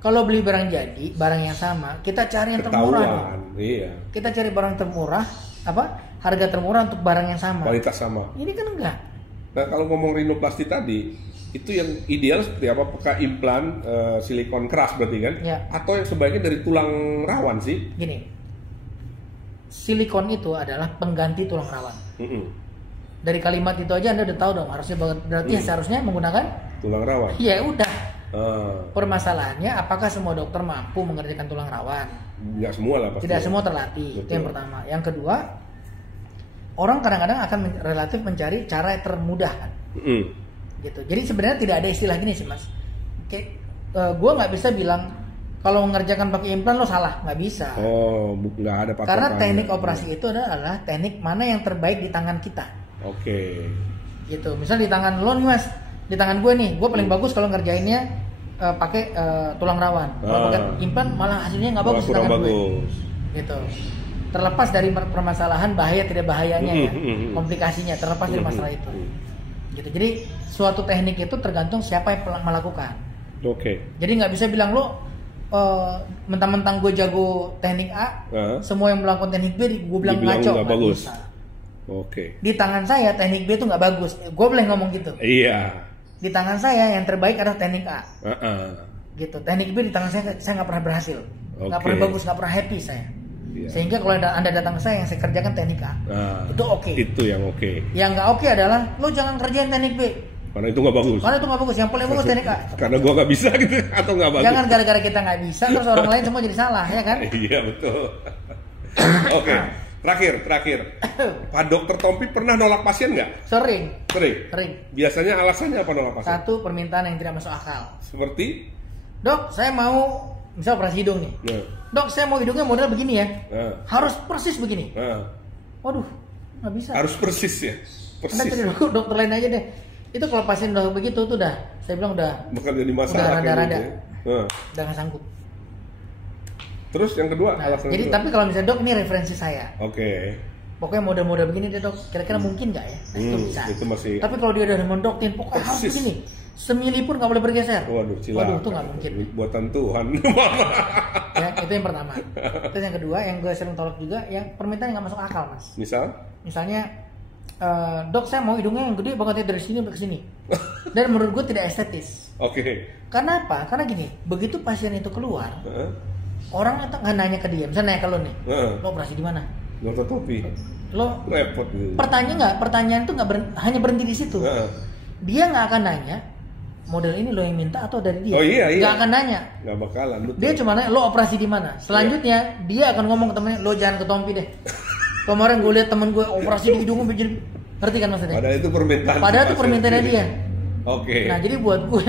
Kalau beli barang jadi, barang yang sama, kita cari yang termurah. Kita cari barang termurah, harga termurah untuk barang yang sama. Kualitas sama. Ini kan enggak. Nah kalau ngomong rinoplasti tadi, itu yang ideal seperti apa? Apakah implan silikon keras berarti kan? Ya. Atau yang sebaiknya dari tulang rawan sih? Gini, silikon itu adalah pengganti tulang rawan. Dari kalimat itu aja Anda udah tahu dong, harusnya berarti seharusnya menggunakan tulang rawan. Ya udah. Permasalahannya apakah semua dokter mampu mengerjakan tulang rawan? Tidak semua lah pasti. Tidak semua terlatih. Betul. Itu yang pertama. Yang kedua, orang kadang-kadang akan relatif mencari cara yang termudah kan. Gitu. Jadi sebenarnya tidak ada istilah gini sih Mas. Gue nggak bisa bilang kalau mengerjakan pakai implan lo salah, nggak bisa. Nggak ada patokan. Karena teknik operasi itu adalah teknik mana yang terbaik di tangan kita. Gitu. Misal di tangan lo nih Mas, di tangan gue nih, gue paling bagus kalau ngerjainnya pakai tulang rawan. Kalau pakai implan malah hasilnya nggak bagus di tangan gue. Gitu. Terlepas dari permasalahan bahaya tidak bahayanya ya, komplikasinya terlepas dari masalah itu. Gitu. Jadi suatu teknik itu tergantung siapa yang melakukan. Jadi nggak bisa bilang lo mentang-mentang gue jago teknik A, semua yang melakukan teknik B gue bilang ngaco, nggak bisa. Di tangan saya teknik B itu nggak bagus, gue boleh ngomong gitu. Iya. Di tangan saya yang terbaik adalah teknik A. Gitu. Teknik B di tangan saya nggak pernah berhasil, nggak pernah bagus, nggak pernah happy saya. Sehingga kalau Anda datang ke saya yang saya kerjakan teknik A, itu oke. Itu yang oke. Yang nggak oke adalah lo jangan kerjain teknik B. Karena itu nggak bagus. Karena itu nggak bagus. Yang paling bagus teknik A. Karena gua nggak bisa gitu atau nggak bagus. Jangan gara-gara kita nggak bisa terus orang lain semua jadi salah, ya kan? Iya betul. Terakhir. Pak Dokter Tompi pernah nolak pasien nggak? Sering. Biasanya alasannya apa nolak pasien? Satu, permintaan yang tidak masuk akal. Seperti? Dok, saya mau misal operasi hidung nih. Dok, saya mau hidungnya model begini ya. Harus persis begini. Waduh, nggak bisa. Harus persis ya. Anda cari dokter lain aja deh. Itu kalau pasien udah begitu tuh saya bilang udah. Bukan jadi masalah. Udah rada-rada. Udah nggak sanggup. Terus yang kedua, alasan jadi kedua. Tapi kalau misalnya dok, ini referensi saya. Pokoknya model-model begini deh dok. Kira-kira mungkin nggak ya? Nah, itu bisa. Itu masih. Tapi kalau dia udah mendokterin, pokoknya harus begini. Semili pun nggak boleh bergeser. Waduh, itu nggak mungkin. Buatan Tuhan. Ya, itu yang pertama. Terus yang kedua, yang gue sering tolak juga, yang permintaan nggak masuk akal mas. Misalnya, dok saya mau hidungnya yang gede banget dari sini ke sini. Dan menurut gue tidak estetis. Oke. Karena apa? Karena gini, begitu pasien itu keluar, orang itu nggak nanya ke dia, misalnya nanya ke lo nih, lo operasi di mana? Dokter Topi. Lo repot gitu. Pertanyaan itu nggak hanya berhenti di situ. Dia nggak akan nanya model ini lo yang minta atau dari dia. Oh iya. Nggak akan nanya. Nggak bakalan. Betul. Dia cuma nanya lo operasi di mana. Selanjutnya dia akan ngomong ke temennya, lo jangan ke Tompi deh. Kemarin gue lihat temen gue operasi di hidungnya jadi, ngerti kan maksudnya? Padahal itu permintaan. Padahal itu permintaannya dia. Oke. Nah jadi buat gue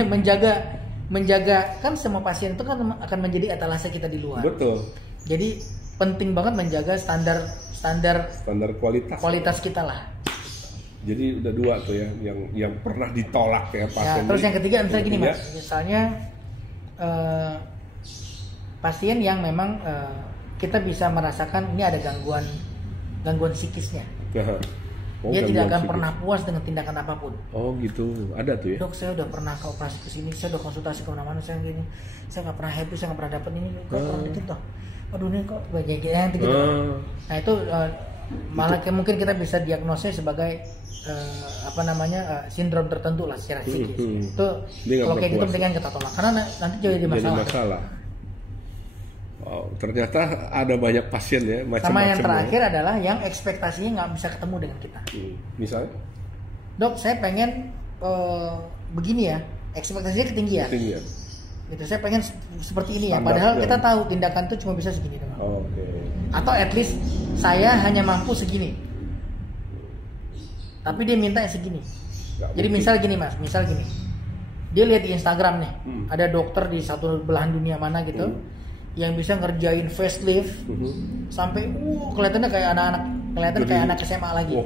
menjaga kan semua pasien itu kan akan menjadi etalase kita di luar. Betul. Jadi penting banget menjaga standar kualitas kita lah. Jadi udah 2 tuh ya yang pernah ditolak ya pasien. Terus yang ketiga misalnya gini Mas, misalnya pasien yang memang kita bisa merasakan ini ada gangguan psikisnya. Dia tidak akan pernah puas dengan tindakan apapun. Oh gitu, ada tuh ya. Dok, saya udah pernah ke operasi ke sini, saya udah konsultasi ke mana-mana, saya gini, saya nggak pernah happy, saya nggak pernah dapat ini, kok kurang dikit toh. Aduh ini kok bagian gitu. Nah itu malah mungkin kita bisa diagnosis sebagai sindrom tertentu lah secara psikis. Itu kalau kayak gitu mendingan kita tolak karena nanti jadi masalah. Oh, ternyata ada banyak pasien ya macam-macam. Sama yang terakhir adalah yang ekspektasinya nggak bisa ketemu dengan kita. Misalnya? Dok, saya pengen begini ya, ekspektasinya ketinggian. Gitu, saya pengen seperti ini ya. Padahal kita tahu tindakan itu cuma bisa segini doang. Atau at least saya hanya mampu segini. Tapi dia minta yang segini. Jadi misal gini Mas, dia lihat di Instagram nih, ada dokter di satu belahan dunia mana gitu, yang bisa ngerjain facelift sampai kelihatannya kayak anak SMA lagi.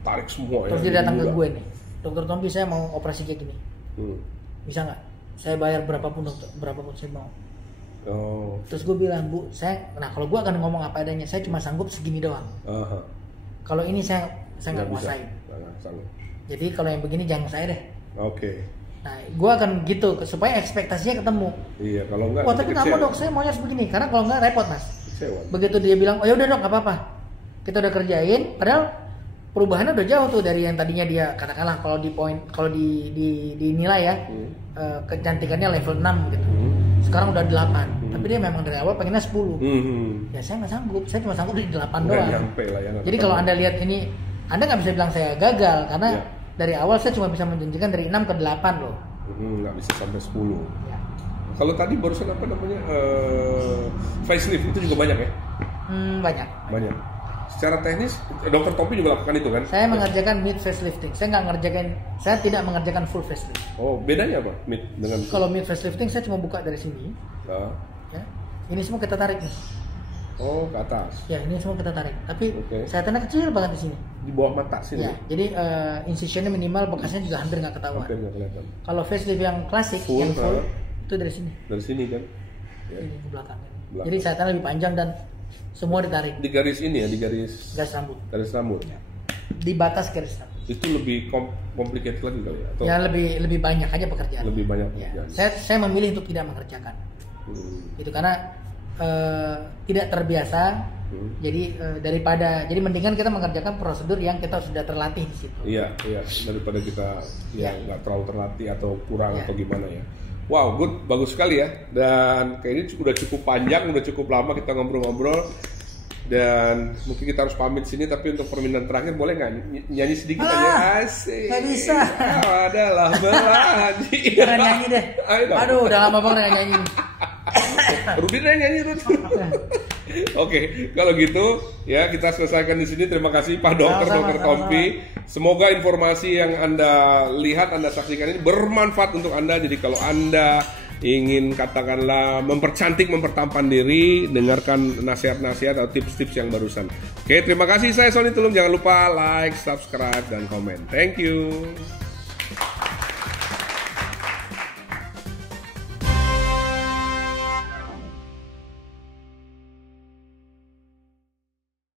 Tarik semua. Terus dia datang ke gue nih, Dokter Tompi saya mau operasi kayak gini, bisa nggak? Saya bayar berapapun saya mau. Terus gue bilang, Bu, kalau gue akan ngomong apa adanya, saya cuma sanggup segini doang. Kalau ini saya nggak kuasain. Jadi kalau yang begini jangan saya deh. Nah, gue akan gitu supaya ekspektasinya ketemu. Iya, kalau nggak. Tapi nggak mau dok, saya maunya begini. Karena kalau nggak repot Mas. Begitu dia bilang, oh ya udah dok, nggak apa-apa. Kita udah kerjain. Padahal perubahannya udah jauh tuh dari yang tadinya dia katakanlah kalau dinilai ya kecantikannya level 6 gitu. Sekarang udah 8. Tapi dia memang dari awal pengennya 10. Ya saya nggak sanggup. Saya cuma sanggup di 8 doang. Jadi kalau Anda lihat ini, Anda nggak bisa bilang saya gagal karena dari awal saya cuma bisa menjanjikan dari 6 ke 8 loh. Nggak bisa sampai 10. Ya. Kalau tadi barusan apa namanya facelift itu juga banyak ya? Banyak. Secara teknis, Dokter Tompi juga lakukan itu kan? Saya mengerjakan mid facelifting. Saya tidak mengerjakan full facelift. Oh, bedanya apa mid dengan? Kalau mid facelifting saya cuma buka dari sini. Ya. Ini semua kita tarik nih. Oh, ke atas. Ya, ini semua kita tarik. Tapi sayatannya kecil banget di sini. Di bawah mata sini. Ya, jadi incisionnya minimal, bekasnya juga hampir nggak ketahuan. Nggak kelihatan. Kalau facelift yang klasik, yang full itu dari sini. Dari sini kan? Ya. Ini ke belakang. Jadi sayatannya lebih panjang dan semua ditarik. Di garis ini ya, di garis rambut. Garis rambut. Ya. Di batas garis rambut. Itu lebih complicated lagi kali ya? Atau? Ya lebih banyak aja pekerjaan. Lebih banyak pekerjaan. Ya. Saya memilih untuk tidak mengerjakan. Itu karena tidak terbiasa. Jadi jadi mendingan kita mengerjakan prosedur yang kita sudah terlatih di situ. Iya, daripada kita nggak terlalu terlatih atau kurang atau gimana ya. Wow, good, bagus sekali ya. Dan kayaknya udah cukup panjang, udah cukup lama kita ngobrol-ngobrol. Dan mungkin kita harus pamit sini, tapi untuk permintaan terakhir boleh nggak nyanyi sedikit aja? Asik. Nggak bisa. Adalah berani. Jangan nyanyi deh. Aduh, udah lama banget nyanyi. Rudi nyanyi Rudi. Oke, kalau gitu ya kita selesaikan di sini. Terima kasih Pak Dokter Tompi. Semoga informasi yang Anda lihat, Anda saksikan ini bermanfaat untuk Anda. Jadi kalau Anda ingin katakanlah mempercantik, mempertampan diri, dengarkan nasihat-nasihat atau tips-tips yang barusan. Oke, terima kasih. Saya Sony Tulung. Jangan lupa like, subscribe, dan komen. Thank you.